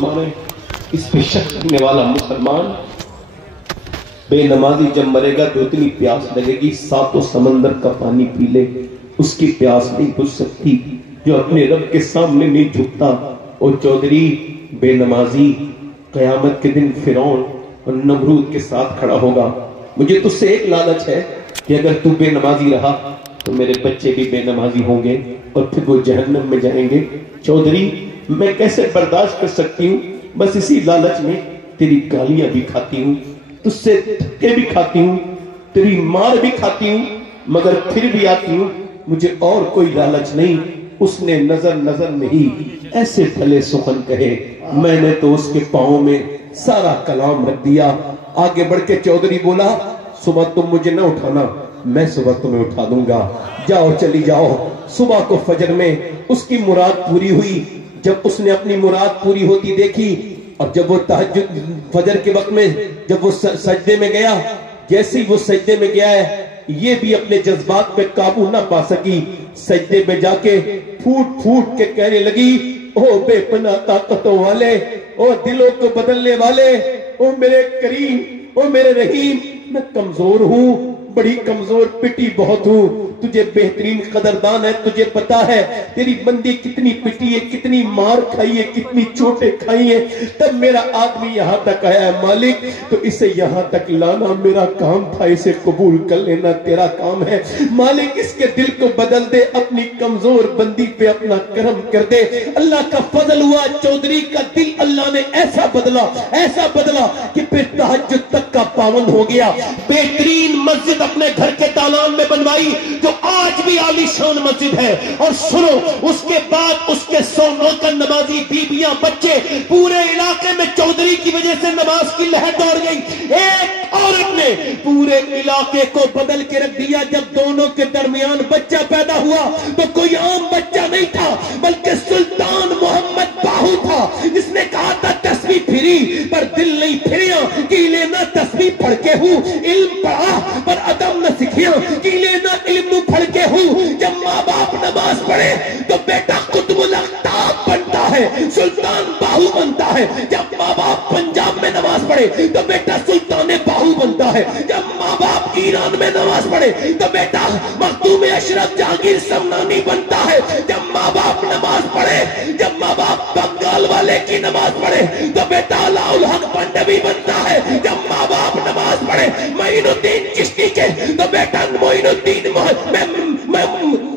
فرما رہے ہیں اس پہ شک کرنے والا مسلمان بے نمازی جب مرے گا تو اتنی پیاس لگے گی ساتوں سمندر کا پانی پی لے اس کی پیاس نہیں بجھ سکتی جو اپنے رب کے سامنے نہیں جھکتا۔ اور چودھری بے نمازی قیامت کے دن فرعون اور نمرود کے ساتھ کھڑا ہوگا۔ مجھے تجھ سے ایک لالچ ہے کہ اگر تو بے نمازی رہا تو میرے بچے بھی بے نمازی ہوں گے اور پھر وہ جہنم میں جائیں گے۔ چودھری میں کیسے برداشت کر سکتی ہوں، بس اسی لالچ میں تیری گالیاں بھی کھاتی ہوں، تجھ سے دھکے بھی کھاتی ہوں، تیری مار بھی کھاتی ہوں، مگر پھر بھی آتی ہوں، مجھے اور کوئی لالچ نہیں۔ اس نے نظر میں ہی ایسے بھلے سخن کہے، میں نے تو اس کے پاؤں میں سارا کلام رکھ دیا۔ آگے بڑھ کے چودھری بولا، صبح تم مجھے نہ اٹھانا، میں صبح تمہیں اٹھا دوں گا، جاؤ چلی جاؤ۔ صبح کو فجر میں اس کی مراد پوری ہوئی۔ جب اس نے اپنی مراد پوری ہوتی دیکھی اور جب وہ تہجد فجر کے وقت میں جب وہ سجدے میں گیا، جیسے ہی وہ سجدے میں گیا ہے یہ بھی اپنے جذبات پہ قابو نہ پا سکی، سجدے میں جا کے پھوٹ کے کہنے لگی، او بے پناہ طاقتوں والے، او دلوں کو بدلنے والے، او میرے کریم، او میرے رحیم، میں کمزور ہوں، بڑی کمزور پٹی بہت ہوں، تجھے بہترین قدردان ہے، تجھے پتا ہے تیری بندی کتنی پٹی ہے، کتنی مار کھائی ہے، کتنی چوٹیں کھائی ہیں، تب میرا آدمی یہاں تک آیا ہے مالک، تو اسے یہاں تک لانا میرا کام تھا، اسے قبول کر لینا تیرا کام ہے مالک، اس کے دل کو بدل دے، اپنی کمزور بندی پہ اپنا کرم کر دے۔ اللہ کا فضل ہوا، چودھری کا دل اللہ نے ایسا بدلا کہ پھر تہجد تک کا پابند ہو گیا۔ بہترین مسجد اپنے گھر کے دالان میں بنوائی جو آج بھی عالی شان مسجد ہے، اور سنو اس کے بعد اس کے 100 نوکر نمازی، بیویاں، بچے، پورے علاقے میں چودھری کی وجہ سے نماز کی لہر دوڑ گئی۔ ایک عورت نے پورے علاقے کو بدل کے رکھ دیا۔ جب دونوں کے درمیان بچہ پیدا ہوا تو کوئی عام بچہ نہیں تھا بلکہ سلطان محمد باہو تھا، جس نے کہا تھا تسبیح پھری پر دل نہیں پھریا، کیلے نہ تسبیح پڑھ کے ہوں، علم پڑھا پر ادب نہ سکھیا، کیلے نہ علم نو پڑھ کے ہوں۔ جب ماں باپ نماز پڑھے تو بیٹا قطب الاقطاب بنتا ہے، سلطان باہو بنتا ہے۔ جب ماں باپ پنجاب میں نماز پڑھے تو بیٹا سلطان باہو بنتا ہے۔ جب ماں باپ ایران میں نماز پڑھے تو بیٹا مخدوم اشرف جہانگیر سمنانی بنتا ہے۔ جب ماں باپ نماز پڑھے، جب ماں باپ بنگال والے کی نماز پڑھے تو بیٹا علاء الحق پنڈوی بنتا ہے۔ جب ماں باپ نماز پڑھے معین الدین چشتی کے تو بیٹا معین الدین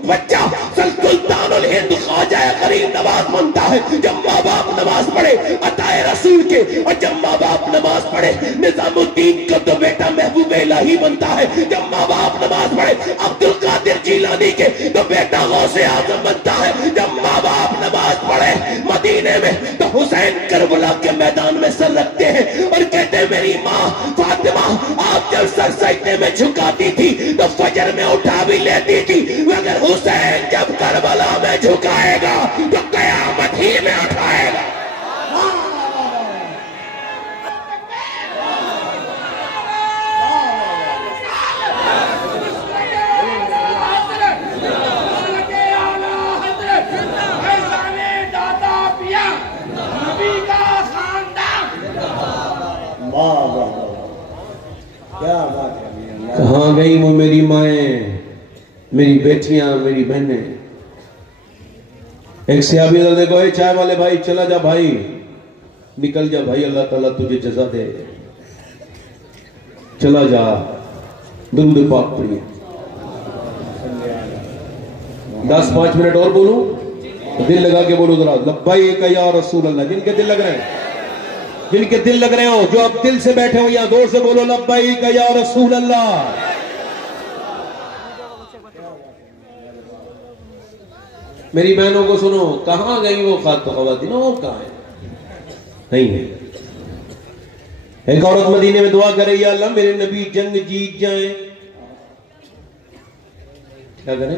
بچہ سلطان الہند خواجہ غریب نواز بنتا ہے۔ جب ماں باپ نماز پڑھے عطائے رسول کے، اور جب ماں باپ نماز پڑھے نظام الدین کا تو بیٹا محبوب الہی بنتا ہے۔ جب ماں باپ نماز پڑھے عبد القادر جیلانی کے تو بیٹا غوث اعظم بنتا ہے۔ جب ماں باپ نماز پڑھے مدینے میں تو حسین کربلا کے میدان میں سر رکھتے ہیں اور کہتے ہیں میری ماں فاطمہ آپ جب سر سجدے میں جھکاتی تھی تو فجر میں اٹھا بھی لیتی تھی، مگر حسین جب کربلا میں جھکائے گا تو قیامت ہی میں اٹھائے گا۔ کہاں گئی وہ میری مائیں، میری بیٹیاں، میری بہنیں؟ ایک صحابی ادھر دیکھو، اے چائے والے بھائی چلا جا بھائی، نکل جا بھائی، اللہ تعالیٰ تجھے جزا دے، چلا جا، درود پاک پڑھیے۔ 10-5 منٹ اور بولوں، دل لگا کے بولو ذرا، لبیک یا رسول اللہ۔ جن کے دل لگ رہے ہیں، جن کے دل لگ رہے ہو، جو اب دل سے بیٹھے ہو یا دور سے بولو لبیک یا رسول اللہ۔ میری بہنوں کو سنو، کہاں گئی وہ خواتینوں؟ کہاں ہے؟ نہیں ہے۔ ایک عورت مدینے میں دعا کرے، یا اللہ میرے نبی جنگ جیت جائیں۔ کیا کریں؟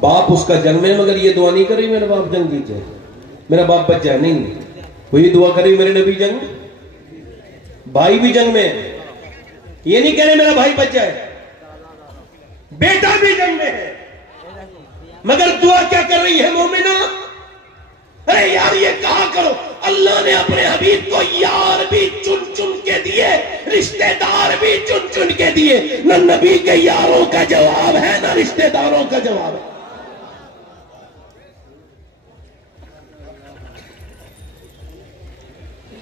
باپ اس کا جنگ میں، مگر یہ دعا نہیں کر رہی میرا باپ جنگ جیت جائے، میرا باپ بچ جائے، نہیں، وہ یہ دعا کرے میرے نبی جنگ، بھائی بھی جنگ میں، یہ نہیں کہہ رہے میرا بھائی بچ جائے، بیٹا بھی جنگ میں ہے، مگر دعا کیا کر رہی ہے مومنہ؟ ارے یار یہ کہا کرو اللہ نے اپنے حبیب کو یار بھی چن چن کے دیے، رشتہ دار بھی چن چن کے دیے، نہ نبی کے یاروں کا جواب ہے نہ رشتہ داروں کا جواب ہے۔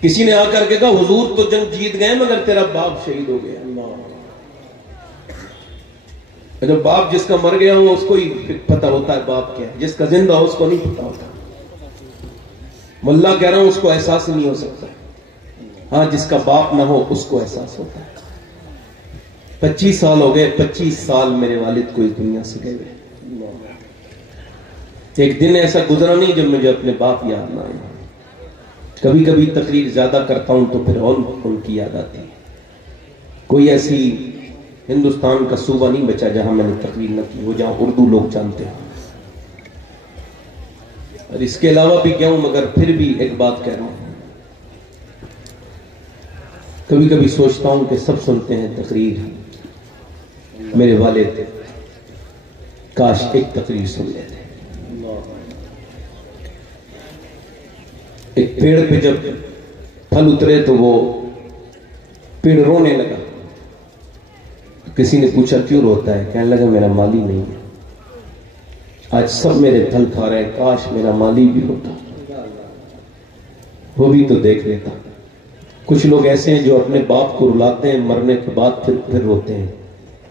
کسی نے آ کر کے کہا حضور تو جنگ جیت گئے مگر تیرا باپ شہید ہو گیا۔ جب باپ جس کا مر گیا ہو اس کو ہی پتہ ہوتا ہے باپ کیا ہے، جس کا زندہ ہو اس کو نہیں پتہ ہوتا۔ اللہ کہہ رہا ہوں اس کو احساس نہیں ہو سکتا، ہاں جس کا باپ نہ ہو اس کو احساس ہوتا ہے۔ 25 سال ہو گئے، 25 سال میرے والد کو اس دنیا سے گئے ہوئے، ایک دن ایسا گزرا نہیں جب مجھے اپنے باپ یاد نہ آئے۔ کبھی کبھی تقریر زیادہ کرتا ہوں تو پھر اور ان کی یاد آتی ہے۔ کوئی ایسی ہندوستان کا صوبہ نہیں بچا جہاں میں نے تقریر نہ کی ہو، جہاں اردو لوگ جانتے ہیں، اور اس کے علاوہ بھی کیا ہوں، مگر پھر بھی ایک بات کہہ رہا ہوں، کبھی کبھی سوچتا ہوں کہ سب سنتے ہیں تقریر، میرے والد کاش ایک تقریر سن لیتے۔ ایک پیڑ پہ جب پھل اترے تو وہ پیڑ رونے لگا، کسی نے پوچھا کیوں روتا ہے؟ کہنے لگا میرا مالی نہیں ہے، آج سب میرے پھل کھا رہے ہیں، کاش میرا مالی بھی ہوتا، وہ بھی تو دیکھ لیتا۔ کچھ لوگ ایسے ہیں جو اپنے باپ کو رلاتے ہیں، مرنے کے بعد پھر روتے ہیں۔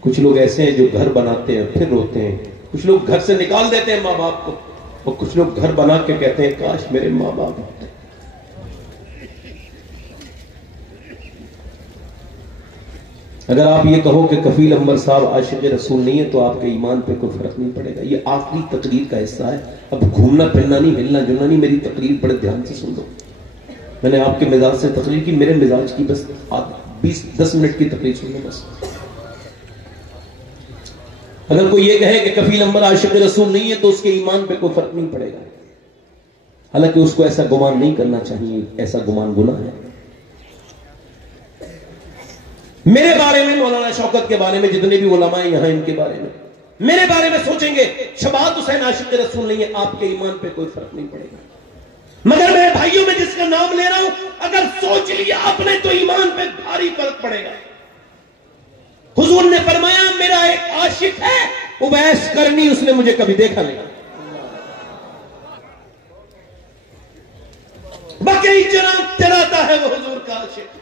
کچھ لوگ ایسے ہیں جو گھر بناتے ہیں پھر روتے ہیں۔ کچھ لوگ گھر سے نکال دیتے ہیں ماں باپ کو، اور کچھ لوگ گھر بنا کے کہتے ہیں کاش میرے ماں باپ ہوتے۔ اگر آپ یہ کہو کہ کفیل انور صاحب عاشق رسول نہیں ہے تو آپ کے ایمان پہ کوئی فرق نہیں پڑے گا۔ یہ آخری تقریر کا حصہ ہے، اب گھومنا پھرنا نہیں، ہلنا جلنا نہیں، میری تقریر بڑے دھیان سے سن لو۔ میں نے آپ کے مزاج سے تقریر کی، میرے مزاج کی بس 10 منٹ کی تقریر سن لو بس۔ اگر کوئی یہ کہے کہ کفیل انور عاشق رسول نہیں ہے تو اس کے ایمان پہ کوئی فرق نہیں پڑے گا، حالانکہ اس کو ایسا گمان نہیں کرنا چاہیے، ایسا گمان گناہ ہے۔ میرے بارے میں، مولانا شوکت کے بارے میں، جتنے بھی علماء ہیں یہاں ان کے بارے میں، میرے بارے میں سوچیں گے شباب حسین عاشق رسول نہیں ہے، آپ کے ایمان پہ کوئی فرق نہیں پڑے گا۔ مگر میرے بھائیوں میں جس کا نام لے رہا ہوں، اگر سوچ لیا آپ نے تو ایمان پہ بھاری فرق پڑے گا۔ حضور نے فرمایا میرا ایک عاشق ہے اویس کرنی، اس نے مجھے کبھی دیکھا نہیں، بکری چراتا ہے وہ حضور کا عاشق،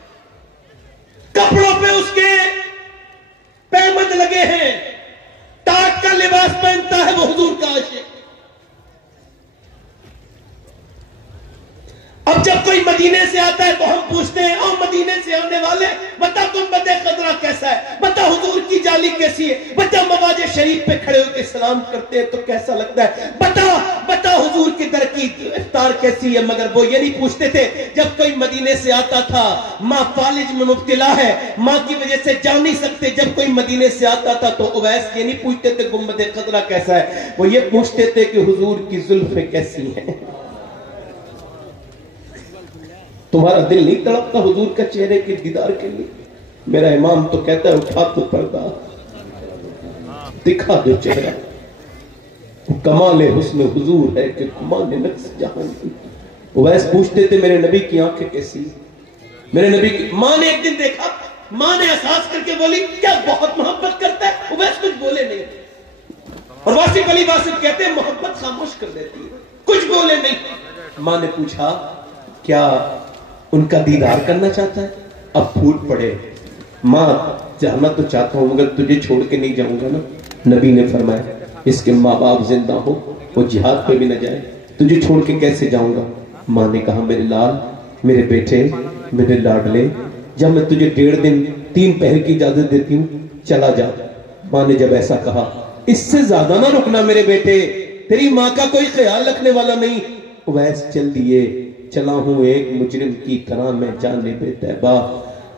کپڑوں پہ اس کے پیمند لگے ہیں، ٹاٹ کا لباس پہنتا ہے وہ حضور کا عاشق۔ اب جب کوئی مدینے سے آتا ہے تو ہم پوچھتے ہیں او مدینے سے آنے والے بتا گنبد خضرا کیسا ہے، بتا حضور کی جالی کیسی ہے، بتا مواج شریف پہ کھڑے ہو کے سلام کرتے ہیں تو کیسا لگتا ہے، بتا حضور کی در کی افطار کیسی ہے۔ مگر وہ یہ نہیں پوچھتے تھے جب کوئی مدینے سے آتا تھا ماں فالج میں مبتلا ہے، ماں کی وجہ سے جا نہیں سکتے، جب کوئی مدینے سے آتا تھا تو اویس یہ نہیں پوچھتے تھے گنبد خضرا کیسا ہے، وہ یہ پوچھتے تھے کہ حضور کی زلفیں کیسی ہیں۔ تمہارا دل نہیں تڑپتا حضور کا چہرے کے دیدار کے لیے؟ میرا امام تو کہتا ہے اٹھا تو پردہ دکھا دو چہرہ، کمال حسن حضور ہے کہ کمال نقص جہان کی۔ اویس پوچھتے تھے میرے نبی کی آنکھیں کیسی، میرے نبی کی۔ ماں نے ایک دن دیکھا، ماں نے احساس کر کے بولی کیا بہت محبت کرتا ہے؟ اویس کچھ بولے نہیں، اور واصف علی واصف کہتے ہیں محبت خاموش کر دیتی ہے، کچھ بولے نہیں۔ ماں نے پوچھا کیا ان کا دیدار کرنا چاہتا ہے؟ اب پھوٹ پڑے، ماں جانا تو چاہتا ہوں مگر تجھے چھوڑ کے نہیں جاؤں گا نا۔ نبی نے فرمایا اس کے ماں باپ زندہ ہو وہ جہاد پہ بھی نہ جائے، تجھے چھوڑ کے کیسے جاؤں گا؟ ماں نے کہا میرے لال، میرے بیٹے، میرے لاڈلے، جب میں تجھے 1.5 دن 3 پہر کی اجازت دیتی ہوں چلا جا۔ ماں نے جب ایسا کہا اس سے زیادہ نہ رکنا میرے بیٹے، تیری ماں کا کوئی خیال رکھنے والا نہیں۔ اویس چل دیے، چلا ہوں ایک مجرم کی طرح میں جانب طیبہ،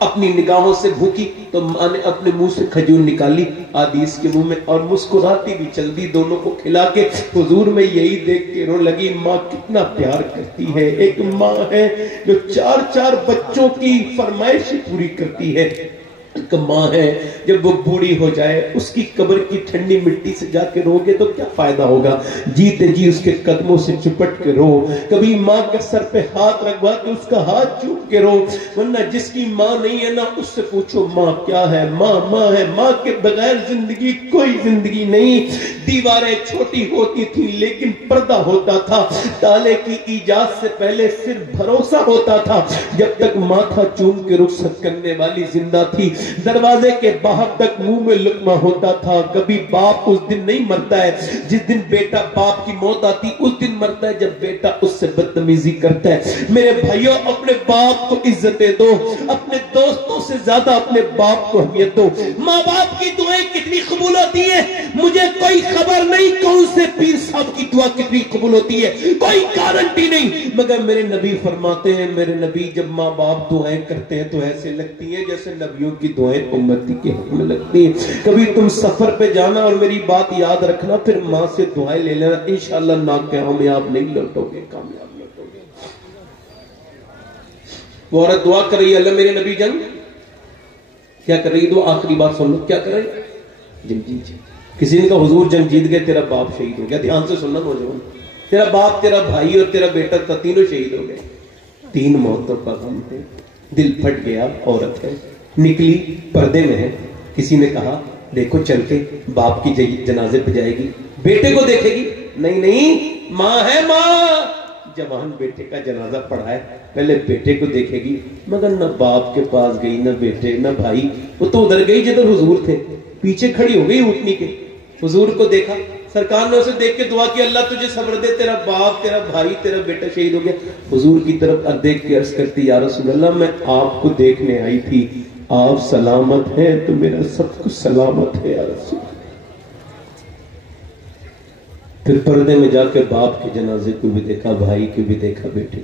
اپنی نگاہوں سے بھوکی تو ماں نے اپنے منہ سے کھجور نکالی آدھی اس کے منہ میں اور مسکراتی بھی چل دی دونوں کو کھلا کے. حضور میں یہی دیکھ کے رو لگی ماں کتنا پیار کرتی ہے. ایک ماں ہے جو 4 بچوں کی فرمائشیں پوری کرتی ہے. ایک ماں ہے جب وہ بوڑھی ہو جائے اس کی قبر کی ٹھنڈی مٹی سے جا کے رو گے تو کیا فائدہ ہوگا. جیتے جی اس کے قدموں سے چپٹ کے رو. کبھی ماں کے سر پہ ہاتھ رکھوا کے اس کا ہاتھ چوم کے رو. ورنہ جس کی ماں نہیں ہے نا اس سے پوچھو ماں کیا ہے. ماں ماں ہے. ماں کے بغیر زندگی کوئی زندگی نہیں. دیواریں چھوٹی ہوتی تھی لیکن پردہ ہوتا تھا. تالے کی ایجاد سے پہلے صرف بھروسہ ہوتا تھا. جب تک ماتھا چوم کے رخصت کرنے والی زندہ تھی دروازے کے باہر تک منہ میں لقمہ ہوتا تھا. کبھی باپ اس دن نہیں مرتا ہے جس دن بیٹا باپ کی موت آتی. اس دن مرتا ہے جب بیٹا اس سے بدتمیزی کرتا ہے. میرے بھائیوں اپنے باپ کو عزتیں دو. اپنے دوستوں سے زیادہ اپنے باپ کو اہمیت دو. ماں باپ کی دعائیں کتنی قبول ہوتی ہے مجھے کوئی خبر نہیں. کون سے پیر صاحب کی دعا کتنی قبول ہوتی ہے کوئی گارنٹی نہیں. مگر میرے نبی فرماتے ہیں میرے نبی جب ماں باپ دعائیں کرتے ہیں تو ایسے لگتی ہیں جیسے نبیوں کی دعائیں امتی کے حق میں لگتی ہیں. کبھی تم سفر پہ جانا اور میری بات یاد رکھنا پھر ماں سے دعائیں لے لینا انشاءاللہ ناکامیاب نہیں لوٹو گے کامیاب لوٹو گے. وہ عورت دعا کر رہی ہے اللہ میرے نبی جنگ کیا کر رہی ہے. دعا آخری بات سن لو کیا کر رہی جنگ جیت. کسی نے کہا حضور جنگ جیت گئے تیرا باپ شہید ہو گیا. دھیان سے سننا نوجوان تیرا باپ تیرا بھائی اور تیرا بیٹا تھا تینوں شہید ہو گئے. 3 موتوں کا غم ہے. دل پھٹ گیا. عورت ہے نکلی پردے میں ہے. کسی نے کہا دیکھو چل کے باپ کی جنازے پہ جائے گی بیٹے کو دیکھے گی. نہیں نہیں ماں ہے ماں. جوان بیٹے کا جنازہ پڑھا ہے پہلے بیٹے کو دیکھے گی. مگر نہ باپ کے پاس گئی نہ بیٹے نہ بھائی. وہ تو ادھر گئی جدھر حضور تھے. پیچھے کھڑی ہو گئی اٹھنی کے. حضور کو دیکھا سرکار نے اسے دیکھ کے دعا کی اللہ تجھے صبر دے تیرا باپ تیرا بھائی تیرا بیٹا شہید ہو گیا. حضور کی طرف دیکھ کے عرض کرتی یا رسول اللہ میں آپ کو دیکھنے آئی تھی. آپ سلامت ہیں تو میرا سب کچھ سلامت ہے یا رسول. پھر پردے میں جا کے باپ کے جنازے کو بھی دیکھا بھائی کو بھی دیکھا بیٹے.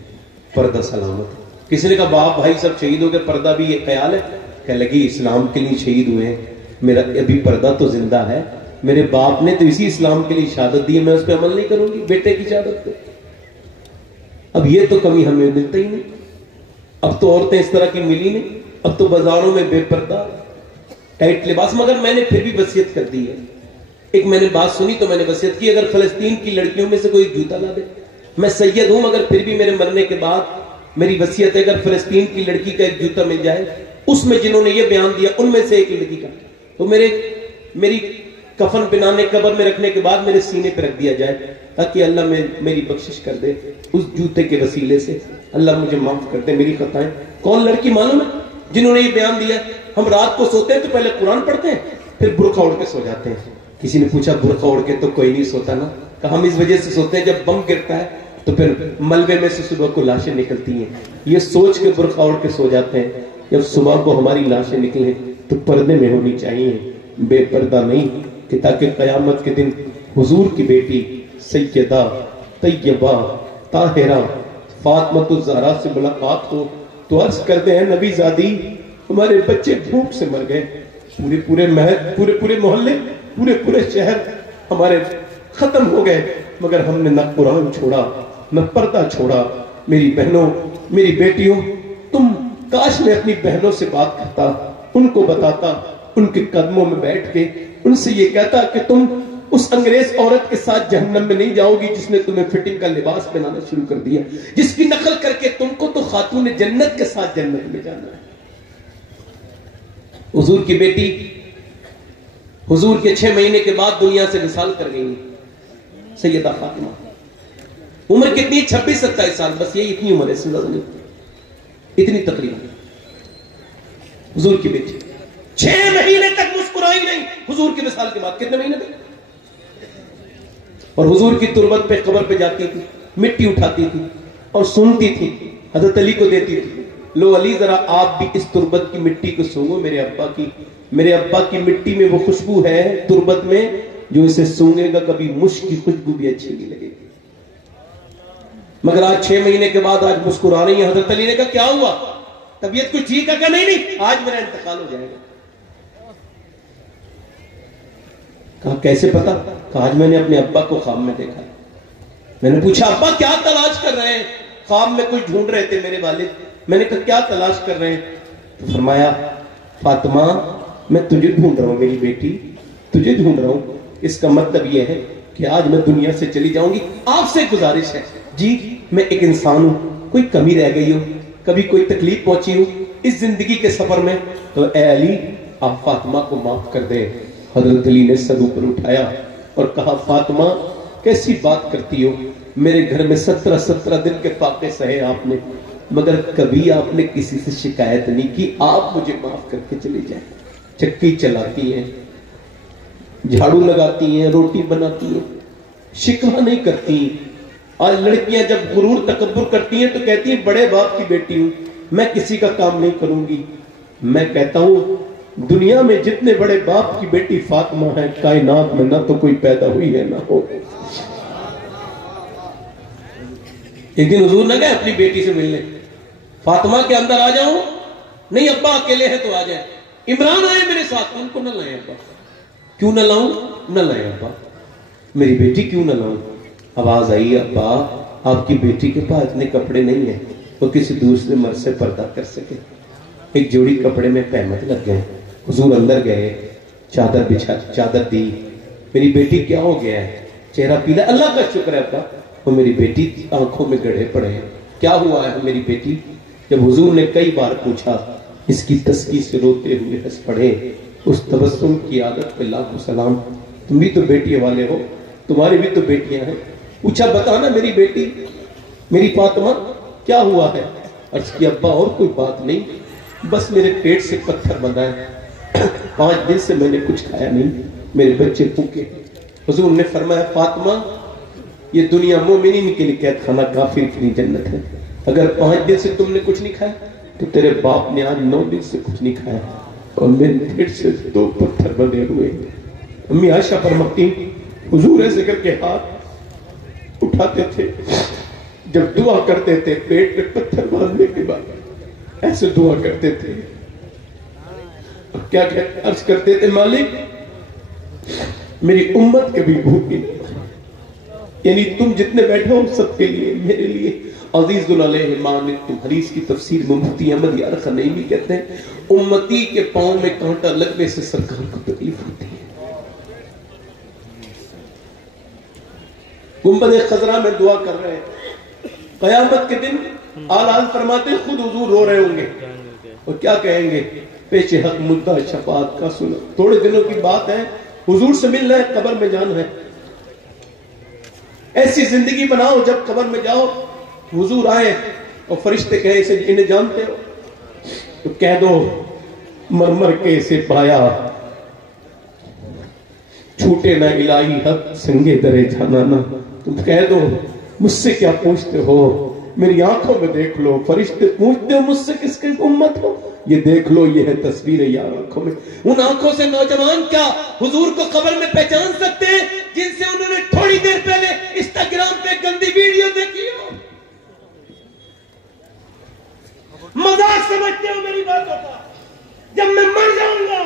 پردہ سلامت. کسی نے کہا باپ بھائی سب شہید ہو گئے پردہ بھی یہ خیال ہے. کہنے لگی اسلام کے لیے شہید ہوئے ہیں میرا ابھی پردہ تو زندہ ہے. میرے باپ نے تو اسی اسلام کے لیے شہادت دی ہے میں اس پہ عمل نہیں کروں گی بیٹے کی شہادت پہ. اب یہ تو کمی ہمیں ملتا ہی نہیں. اب تو عورتیں اس طرح کی ملی نہیں. اب تو بازاروں میں بے پردہ ٹائٹ لباس. مگر میں نے پھر بھی وصیت کر دی ہے. ایک میں نے بات سنی تو میں نے وصیت کی اگر فلسطین کی لڑکیوں میں سے کوئی جوتا لا دے. میں سید ہوں مگر پھر بھی میرے مرنے کے بعد میری وصیت ہے اگر فلسطین کی لڑکی کا ایک جوتا مل جائے اس میں جنہوں نے یہ بیان دیا ان میں سے ایک لڑکی کا تو میری کفن بنانے قبر میں رکھنے کے بعد میرے سینے پہ رکھ دیا جائے تاکہ اللہ میری بخشش کر دے اس جوتے کے وسیلے سے. اللہ مجھے معاف کر دے میری خطائیں. کون لڑکی معلوم ہے جنہوں نے یہ بیان دیا ہم رات کو سوتے ہیں تو پہلے قرآن پڑھتے ہیں پھر برقع اوڑھ کے سو جاتے ہیں. کسی نے پوچھا برقع اوڑھ کے تو کوئی نہیں سوتا نا. کہ ہم اس وجہ سے سوتے ہیں جب بم گرتا ہے تو پھر ملبے میں سے صبح کو لاشیں نکلتی ہیں. یہ سوچ کے برقع اوڑھ کے سو جاتے ہیں جب صبح کو ہماری لاشیں نکلیں تو پردے میں ہونی چاہیے بے پردہ نہیں کہ تاکہ قیامت کے دن حضور کی بیٹی سیدہ طیبہ طاہرہ فاطمہ الزہرا سے ملاقات ہو تو عرض کرتے ہیں نبی زادی ہمارے بچے بھوک سے مر گئے. پورے محلے پورے شہر ہمارے ختم ہو گئے مگر ہم نے نہ قرآن چھوڑا نہ پردہ چھوڑا. میری بہنوں میری بیٹیوں تم کاش میں اپنی بہنوں سے بات کرتا ان کو بتاتا ان کے قدموں میں بیٹھ کے ان سے یہ کہتا کہ تم اس انگریز عورت کے ساتھ جہنم میں نہیں جاؤ گی جس نے تمہیں فٹنگ کا لباس پہنانا شروع کر دیا جس کی نقل کر کے تم کو تو خاتون جنت کے ساتھ جنت میں جانا ہے. حضور کی بیٹی حضور کے 6 مہینے کے بعد دنیا سے وصال کر گئی سیدہ فاطمہ. عمر کتنی 26-27 سال بس یہی اتنی عمر ہے زیادہ نہیں اتنی تقریباً. حضور کی بیٹی 6 مہینے تک مسکرائی نہیں حضور کے وصال کے بعد. کتنے مہینے تک؟ اور حضور کی تربت پہ قبر پہ جاتی تھی مٹی اٹھاتی تھی اور سنتی تھی حضرت علی کو دیتی تھی لو علی ذرا آپ بھی اس تربت کی مٹی کو سونگو میرے ابا کی مٹی میں وہ خوشبو ہے تربت میں جو اسے سونگے گا کبھی مشک کی خوشبو بھی اچھی نہیں لگے گی. مگر آج 6 مہینے کے بعد آج مسکرا رہی ہیں. حضرت علی نے کہا کیا ہوا؟ طبیعت کچھ ٹھیک ہے کہ نہیں آج میرا انتقال ہو جائے گا. کہا کیسے پتا؟ کہا آج میں نے اپنے ابا کو خواب میں دیکھا. میں نے پوچھا ابا کیا تلاش کر رہے ہیں؟ خواب میں کوئی ڈھونڈ رہے تھے میرے والد. میں نے کہا کیا تلاش کر رہے ہیں؟ تو فرمایا فاطمہ میں تجھے ڈھونڈ رہا ہوں میری بیٹی، تجھے ڈھونڈ رہا ہوں. اس کا مطلب یہ ہے کہ آج میں دنیا سے چلی جاؤں گی. آپ سے گزارش ہے جی، میں ایک انسان ہوں، کوئی کمی رہ گئی ہو، کبھی کوئی تکلیف پہنچی ہو اس زندگی کے سفر میں، تو اے علی آپ فاطمہ کو معاف کر دیں. حضرت علی نے سر اوپر اٹھایا اور کہا فاطمہ کیسی بات کرتی ہو، میرے گھر میں 17 دن کے فاقے سہے آپ نے، مگر کبھی آپ نے کسی سے شکایت نہیں کی. آپ مجھے معاف کر کے چلی جائیں. چکی چلاتی ہیں، جھاڑو لگاتی ہیں، روٹی بناتی ہیں، شکوہ نہیں کرتی. آج لڑکیاں جب غرور تکبر کرتی ہیں تو کہتی ہیں بڑے باپ کی بیٹی ہوں، میں کسی کا کام نہیں کروں گی. میں کہتا ہوں دنیا میں جتنے بڑے باپ کی بیٹی فاطمہ ہے کائنات میں نہ تو کوئی پیدا ہوئی ہے نہ ہو. ایک دن حضور نہ گئے اپنی بیٹی سے ملنے، فاطمہ کے اندر آ جاؤں؟ نہیں ابا اکیلے ہیں تو آ جائے. عمران آئے میرے ساتھ، ان کو نہ لائیں ابا. کیوں نہ لاؤں؟ نہ لائیں ابا. میری بیٹی کیوں نہ لاؤں؟ آواز آئی ابا آپ کی بیٹی کے پاس اتنے کپڑے نہیں ہیں وہ کسی دوسرے مرد سے پردہ کر سکے. ایک جوڑی کپڑے میں پہمت لگ گئے. حضور اندر گئے، چادر بچھا، چادر دی. میری بیٹی کیا ہو گیا ہے؟ چہرہ پیلا. اللہ کا شکر ہے ابا. وہ میری بیٹی آنکھوں میں گڑھے پڑے ہیں. کیا ہوا ہے میری بیٹی؟ جب حضور نے کئی بار پوچھا اس کی تسکی سے روتے ہوئے ہنس پڑے. اس تبسم کی عادت پہ لاکھوں سلام. تم بھی تو بیٹی والے ہو، تمہاری بھی تو بیٹیاں ہیں. پوچھا بتانا میری بیٹی، میری فاطمہ کیا ہوا ہے؟ عرض کی ابا اور کوئی بات نہیں، بس میرے پیٹ سے پتھر بندھا ہے، 5 دن سے میں نے کچھ کھایا نہیں، میرے بچے بھوکے. حضور نے فرمایا فاطمہ یہ دنیا مومنین کے لیے قید خانہ، کافر کے لیے جنت ہے. اگر 5 دن سے تم نے کچھ نہیں کھایا تو تیرے باپ نے آج 9 دن سے کچھ نہیں کھایا اور میرے پیٹ سے 2 پتھر بندھے ہوئے. امی عائشہ فرماتی حضور ایسے کر کے ہاتھ اٹھاتے تھے، جب دعا کرتے تھے پیٹ میں پتھر باندھنے کے بعد ایسے دعا کرتے تھے. کیا عرض کرتے تھے مالک میری امت کبھی بھوکی نہیں، یعنی تم جتنے بیٹھے ہو سب کے لیے، میرے لیے. عزیز علیہ تم حدیث کی تفسیر میں مفتی احمد یار خنیمی کہتے ہیں امتی کے پاؤں میں کانٹا لگنے سے سرکار کو تکلیف ہوتی ہے. گنبد خضرا میں دعا کر رہے ہیں، قیامت کے دن آلان فرماتے خود حضور رو رہے ہوں گے اور کیا کہیں گے؟ پیش حق مدعا شفاعت کا سنا. تھوڑے دنوں کی بات ہے، حضور سے مل رہے، قبر میں جانا ہے. ایسی زندگی بناؤ جب قبر میں جاؤ حضور آئے اور فرشتے کہے اسے انہیں جانتے ہو؟ تو کہہ دو مرمر کے اسے پایا چھوٹے نہ الہی حق سنگے درے جانا نہ. تم کہہ دو مجھ سے کیا پوچھتے ہو، میری آنکھوں میں دیکھ لو. فرشتے پوچھتے ہو مجھ سے کس کی امت ہو؟ یہ دیکھ لو یہ ہے تصویر یار آنکھوں میں. ان آنکھوں سے نوجوان کیا حضور کو قبر میں پہچان سکتے ہیں جن سے انہوں نے تھوڑی دیر پہلے انسٹاگرام پہ گندی ویڈیو دیکھی ہو؟ مذاق سمجھتے ہو میری باتوں کا؟ جب میں مر جاؤں گا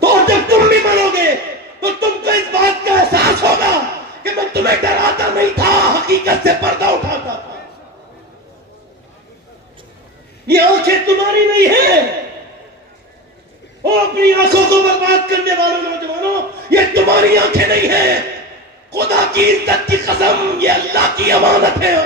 تو اور جب تم بھی مرو گے تو تم کو اس بات کا احساس ہوگا کہ میں تمہیں ڈراتا نہیں تھا، حقیقت سے پردہ اٹھاتا تھا. یہ آنکھیں تمہاری نہیں ہیں، وہ اپنی آنکھوں کو برباد کرنے والوں نوجوانوں یہ تمہاری آنکھیں نہیں ہیں. خدا کی عزت کی قسم یہ اللہ کی امانت ہے.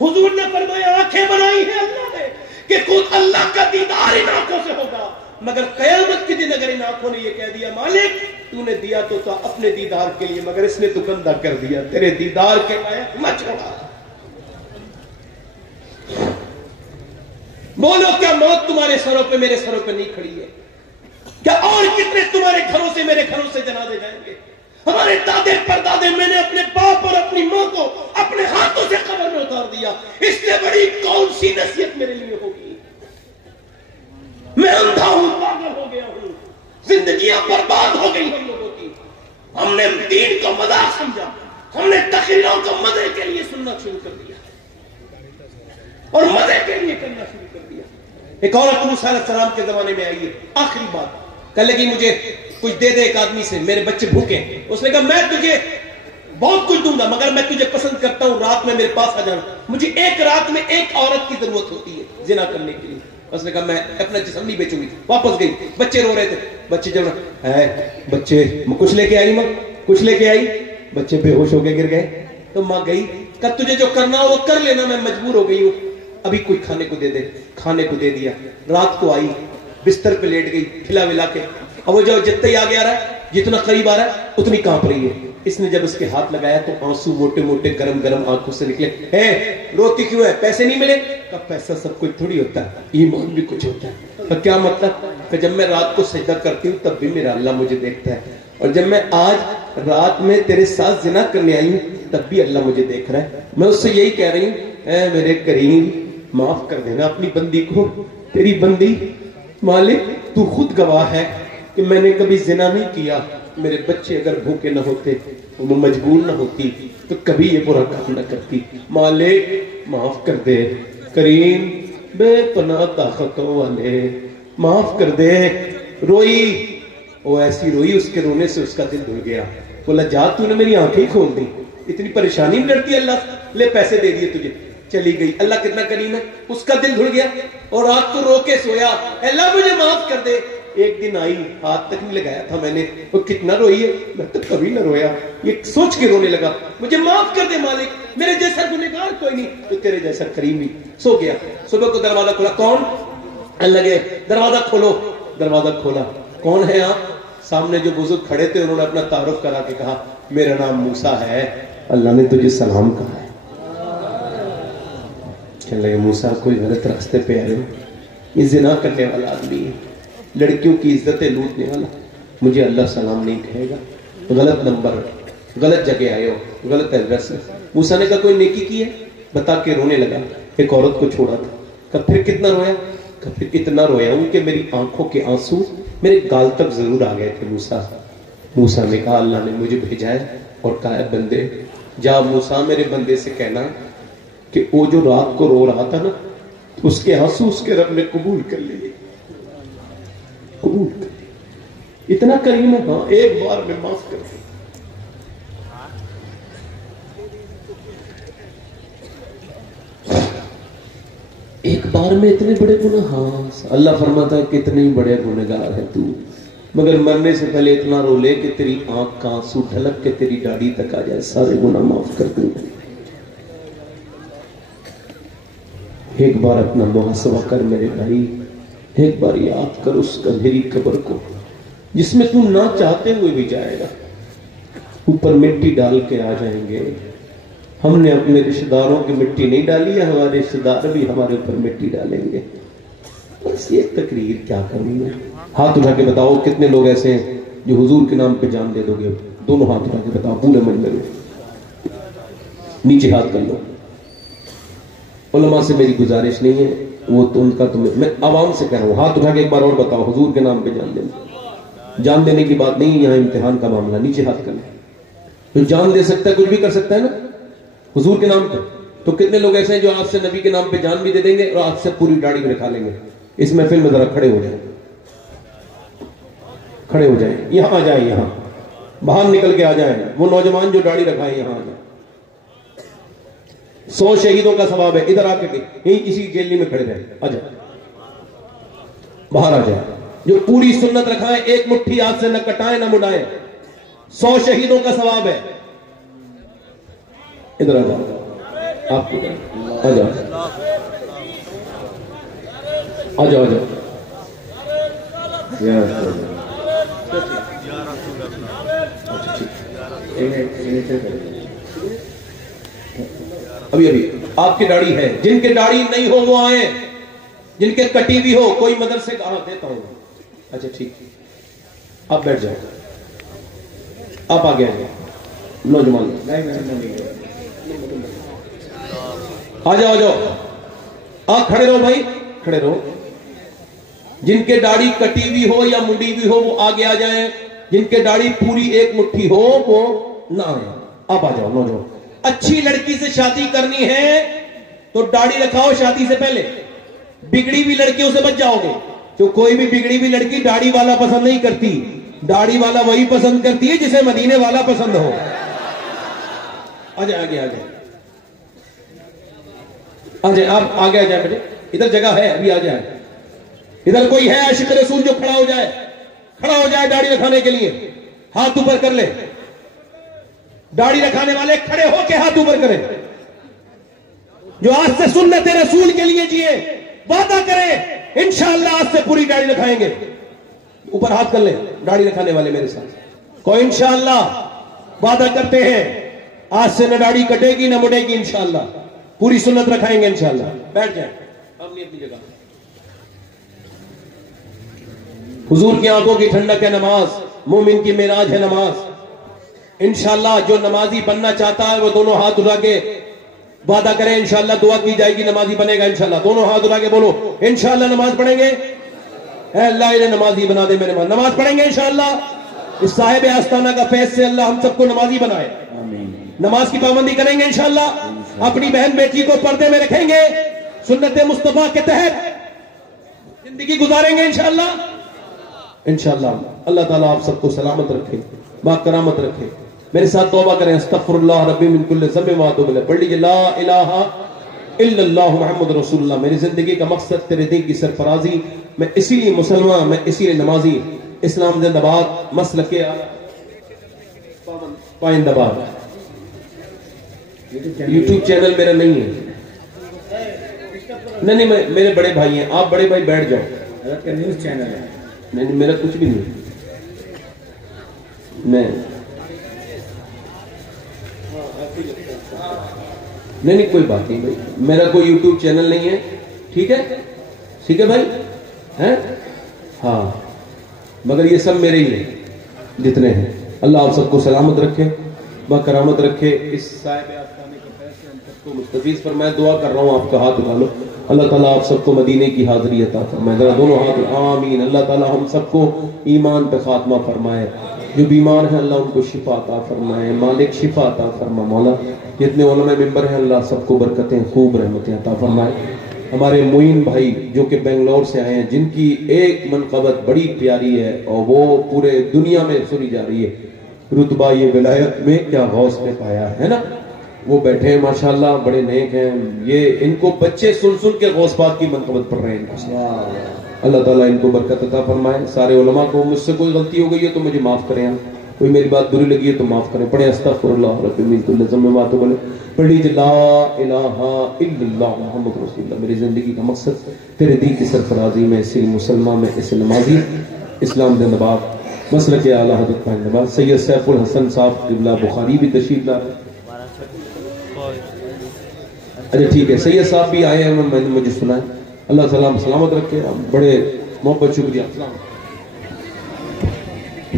حضور نے فرمایا آنکھیں بنائی ہیں اللہ نے کہ خود اللہ کا دیدار ان آنکھوں سے ہوگا، مگر قیامت کے دن اگر ان آنکھوں نے یہ کہہ دیا مالک تو نے دیا تو تھا اپنے دیدار کے لیے مگر اس نے تو گندا کر دیا، تیرے دیدار کے لائق مت چھوڑا. بولو کیا موت تمہارے سروں پہ میرے سروں پہ نہیں کھڑی ہے؟ کیا اور کتنے تمہارے گھروں سے میرے گھروں سے جنازے جائیں گے؟ ہمارے دادے پردادے میں نے اپنے باپ اور اپنی ماں کو اپنے ہاتھوں سے قبر میں اتار دیا، اس سے بڑی کون سی نصیحت میرے لیے ہوگی؟ میں اندھا ہوں، پاگل ہو گیا ہوں، زندگیاں برباد ہو گئی ہم لوگوں کی. ہم نے دین کو مذاق سمجھا، ہم نے تقریروں کو مزے کے لیے سننا شروع کر دیا. اور مزے کے لیے کرنا شروع کر دیا. ایک عورت موسیٰ علیہ السلام کے زمانے میں آئی ہے, آخری بات کہنے لگی مجھے کچھ دے دے ایک آدمی سے, میرے بچے بھوکے. اس نے کہا میں تجھے بہت کچھ دوں گا مگر میں تجھے پسند کرتا ہوں رات میں میرے پاس آ جانا, مجھے ایک رات میں ایک عورت کی ضرورت ہوتی ہے زنا کرنے کے لیے. اس نے کہا میں اپنا جسم نہیں بیچوں گی. واپس گئی, بچے رو رہے تھے, بچے جب ہے بچے کچھ لے کے آئی, ماں کچھ لے کے آئی, بچے بے ہوش ہو کے گر گئے. تو ماں گئی, کہ تجھے جو کرنا ہو وہ کر لینا, میں مجبور ہو گئی ہوں, ابھی کوئی کھانے کو دے دے. کھانے کو دے دیا. رات کو آئی, بستر پہ لیٹ گئی کھلا ولا کے. اب وہ جو جتنا ہی آگے آ رہا ہے, جتنا قریب آ رہا ہے اتنی کانپ رہی ہے. اس نے جب اس کے ہاتھ لگایا تو آنسو موٹے موٹے گرم گرم آنکھوں سے نکلے. روتی کیوں ہے, پیسے نہیں ملے؟ کہ پیسہ سب کچھ تھوڑی ہوتا ہے, ایمان بھی کچھ ہوتا ہے. کہ کیا مطلب؟ کہ جب میں رات کو سجدہ کرتی ہوں تب بھی میرا اللہ مجھے دیکھتا ہے, اور جب میں آج رات میں تیرے ساتھ زنا کرنے آئی ہوں تب بھی اللہ مجھے دیکھ رہا ہے. میں اس سے یہی کہہ رہی ہوں, اے میرے کریم معاف کر دینا اپنی بندی کو. تیری بندی مالک تو خود گواہ ہے کہ میں نے کبھی زنا نہیں کیا. میرے بچے اگر بھوکے نہ ہوتے, وہ مجبور نہ ہوتی تو کبھی یہ برا کام نہ کرتی. مالک معاف کر دے, کریم بے پناہ طاقتوں والے معاف کر دے. روئی, وہ ایسی روئی, اس کے رونے سے اس کا دل دھل گیا. بولا جا تو نے میری آنکھیں کھول دی, اتنی پریشانی میں لڑتی اللہ, لے پیسے دے دیے تجھے. چلی گئی. اللہ کتنا کریم ہے, اس کا دل دھل گیا اور رات کو رو کے سویا, اللہ مجھے معاف کر دے. ایک دن آئی, ہاتھ تک نہیں لگایا تھا میں نے, وہ کتنا روئی ہے, میں تو کبھی نہ رویا. یہ سوچ کے رونے لگا, مجھے معاف کر دے مالک, میرے جیسا گنہگار کوئی نہیں, تو تیرے جیسا کریم بھی. سو گیا. صبح کو دروازہ کھولا, کون؟ لگے دروازہ کھولو. دروازہ کھولا, کون ہے آپ؟ سامنے جو بزرگ کھڑے تھے انہوں نے اپنا تعارف کرا کے کہا میرا نام موسیٰ ہے, اللہ نے تجھے سلام کہا ہے. کہنے لگے موسیٰ کوئی غلط راستے پہ آئے ہو, یہ زنا کرنے والا آدمی ہے, لڑکیوں کی عزتیں لوٹنے والا, مجھے اللہ سلام نہیں کہے گا. غلط نمبر, غلط جگہ آئے ہو, غلط ایڈریس. موسیٰ نے کہا کوئی نیکی کی ہے؟ بتا کے رونے لگا. ایک عورت کو چھوڑا تھا. کہا پھر کتنا رویا؟ کہا پھر اتنا رویا ہوں کہ میری آنکھوں کے آنسو میرے گال تک ضرور آ گئے تھے. موسیٰ نے کہا اللہ نے مجھے بھیجا ہے اور کہا ہے بندے جا موسیٰ میرے بندے سے کہنا کہ وہ جو رات کو رو رہا تھا نا, اس کے آنسو اس کے رب نے قبول کر لیے, قبول کر لیے. اتنا کریم ہے, ہاں ایک بار میں معاف کر دوں. ایک بار میں اتنے بڑے گناہ, ہاں اللہ فرماتا ہے کتنے بڑے گنہگار ہے تو, مگر مرنے سے پہلے اتنا رو لے کہ تیری آنکھ کا آنسو ڈھلک کے تیری داڑھی تک آ جائے, سارے گناہ معاف کر دوں. ایک بار اپنا محاسبہ کر میرے بھائی, ایک بار یاد کر اس اندھیری قبر کو جس میں تم نہ چاہتے ہوئے بھی جائے گا. اوپر مٹی ڈال کے آ جائیں گے. ہم نے اپنے رشتہ داروں کی مٹی نہیں ڈالی ہے, ہمارے رشتہ دار بھی ہمارے اوپر مٹی ڈالیں گے. بس یہ تقریر کیا کرنی ہے. ہاتھ اٹھا کے بتاؤ کتنے لوگ ایسے ہیں جو حضور کے نام پہ جان دے دو گے؟ دونوں ہاتھ اٹھا کے بتاؤ پورے مجمع میں, نیچے ہاتھ کر لو. علماء سے میری گزارش نہیں ہے, وہ تو ان کا تمہیں, میں عوام سے کہہ رہا ہوں, ہاتھ اٹھا کے ایک بار اور بتاؤ حضور کے نام پہ جان دینا. جان دینے کی بات نہیں, یہاں امتحان کا معاملہ. نیچے ہاتھ کر لیں. جو جان دے سکتا ہے کچھ بھی کر سکتا ہے نا حضور کے نام پہ. تو کتنے لوگ ایسے ہیں جو آپ سے نبی کے نام پہ جان بھی دے دیں گے اور آپ سے پوری داڑھی بھی رکھا لیں گے؟ اس محفل میں ذرا کھڑے ہو جائیں, کھڑے ہو جائیں, یہاں آ جائیں, یہاں باہر نکل کے آ جائیں. وہ نوجوان جو داڑھی رکھائے یہاں آ جائیں. 100 شہیدوں کا ثواب ہے. ادھر آ کے یہیں اسی گیلری میں کھڑے رہے, آ جائیں, باہر آ جائیں. جو پوری سنت رکھائیں, ایک مٹھی ہاتھ سے نہ کٹائیں نہ مڑائیں, 100 شہیدوں کا ثواب ہے. ادھر آ جاؤ, آپ کو آ جاؤ, آ جاؤ, آ جاؤ. ابھی ابھی آپ کی داڑھی ہے, جن کے داڑھی نہیں ہو وہ آئیں, جن کے کٹی بھی ہو. کوئی مدرسے کا دیتا ہوں. اچھا ٹھیک, آپ بیٹھ جاؤ, آپ آگے آ جاؤ. نوجوان آ جاؤ, آ جاؤ, آپ کھڑے رہو بھائی, کھڑے رہو. جن کے داڑھی کٹی بھی ہو یا منڈی بھی ہو وہ آگے آ جائیں. جن کے داڑھی پوری ایک مٹھی ہو وہ نہ آئیں. آپ آ جاؤ. نوجوان, اچھی لڑکی سے شادی کرنی ہے تو داڑھی رکھاؤ شادی سے پہلے، بگڑی ہوئی لڑکیوں سے بچ جاؤ گے. جو کوئی بھی بگڑی ہوئی لڑکی داڑھی والا پسند نہیں کرتی، داڑھی والا وہی پسند کرتی ہے جسے مدینے والا پسند ہو. آجائے آگے آجائے آجائے، آپ آگے آ جائیں بیٹے، ادھر جگہ ہے، ابھی آ جائے. ادھر کوئی ہے عاشق رسول جو کھڑا ہو جائے، کھڑا ہو جائے داڑھی رکھانے کے لیے، ہاتھ اوپر کر لے. داڑھی رکھانے والے کھڑے ہو کے ہاتھ اوپر کریں. جو آج سے سنت رسول کے لیے جیے، وعدہ کریں انشاءاللہ آج سے پوری داڑھی رکھائیں گے. اوپر ہاتھ کر لیں داڑھی رکھانے والے میرے ساتھ. کوئی انشاءاللہ وعدہ کرتے ہیں آج سے نہ داڑھی کٹے گی نہ مڑے گی، انشاءاللہ پوری سنت رکھائیں گے انشاءاللہ. بیٹھ جائیں اپنی اپنی جگہ. حضور کی آنکھوں کی ٹھنڈک ہے نماز، مومن کی معراج ہے نماز. انشاءاللہ جو نمازی بننا چاہتا ہے وہ دونوں ہاتھ اٹھا کے وعدہ کریں، انشاءاللہ دعا کی جائے گی نمازی بنے گا انشاءاللہ. دونوں ہاتھ اٹھا کے بولو انشاءاللہ نماز پڑھیں گے. اے اللہ انہیں نمازی بنا دے میرے ماں. نماز پڑھیں گے انشاءاللہ. اس صاحب آستانہ کا فیض سے اللہ ہم سب کو نمازی بنائے. نماز کی پابندی کریں گے انشاءاللہ. اپنی بہن بیٹی کو پردے میں رکھیں گے، سنت مصطفیٰ کے تحت زندگی گزاریں گے انشاءاللہ. انشاءاللہ اللہ تعالیٰ آپ سب کو سلامت رکھے، با کرامت رکھے. میرے ساتھ توبہ کریں. استغفر اللہ ربی من کل ذنب واتوب الیہ. پڑھ لیجیے لا الہ الا اللہ محمد رسول اللہ. میری زندگی کا مقصد تیرے دین کی سرفرازی. میں اسی لیے مسلمان، میں اسی لیے نمازی. اسلام زندہ باد، مسلک پائندہ باد. یوٹیوب چینل میرا نہیں ہے. نہیں میرے بڑے بھائی ہیں. آپ بڑے بھائی بیٹھ جاؤ. نیوز چینل ہے. نہیں میرا کچھ بھی نہیں. میں نہیں کوئی بات نہیں بھائی، میرا کوئی یوٹیوب چینل نہیں ہے. ٹھیک ہے ٹھیک ہے بھائی ہیں. ہاں مگر یہ سب میرے ہی ہیں جتنے ہیں. اللہ آپ سب کو سلامت رکھے، با کرامت رکھے. اس صاحب آستانے کے پیسے ہم سب کو مستفیض فرمائے. دعا کر رہا ہوں آپ کا ہاتھ اٹھا لو. اللہ تعالیٰ آپ سب کو مدینے کی حاضری عطا فرمائے. ذرا دونوں ہاتھ آمین. اللہ تعالیٰ ہم سب کو ایمان پہ خاتمہ فرمائے. جو بیمار ہیں اللہ ان کو شفا عطا فرمائے. مالک شفا عطا فرما. مولا جتنے علماء ممبر ہیں اللہ سب کو برکتیں خوب رحمتیں عطا فرمائے. ہمارے معین بھائی جو کہ بنگلور سے آئے ہیں، جن کی ایک منقبت بڑی پیاری ہے اور وہ پورے دنیا میں سنی جا رہی ہے، رتبہ یہ ولایت میں کیا غوث نے پایا ہے نا. وہ بیٹھے ہیں ماشاءاللہ، بڑے نیک ہیں. یہ ان کو بچے سن سن کے غوث پاک کی منقبت پڑھ رہے ہیں. اللہ تعالیٰ ان کو برکت عطا فرمائے. سارے علماء کو مجھ سے کوئی غلطی ہو گئی ہے تو مجھے معاف کریں، کوئی میری بات بری لگی ہے تو معاف کریں. پڑھیں استغفر اللہ رب من کل ذنب واتوب الیہ. پڑھ لیجیے لا الہ الا اللہ محمد رسول اللہ. میری زندگی کا مقصد تیرے دین کی سرفرازی. میں اسی مسلمان، میں اس نمازی. اسلام زندہ باد، مسلک اعلیٰ حضرت پائندہ باد. سید سیف الحسن صاحب قبلہ بخاری بھی تشریف لا رہے. اچھا ٹھیک ہے، سید صاحب بھی آئے ہیں، مجھے سنا ہے. اللہ تعالیٰ سلامت رکھے. بڑے محبت شکریہ.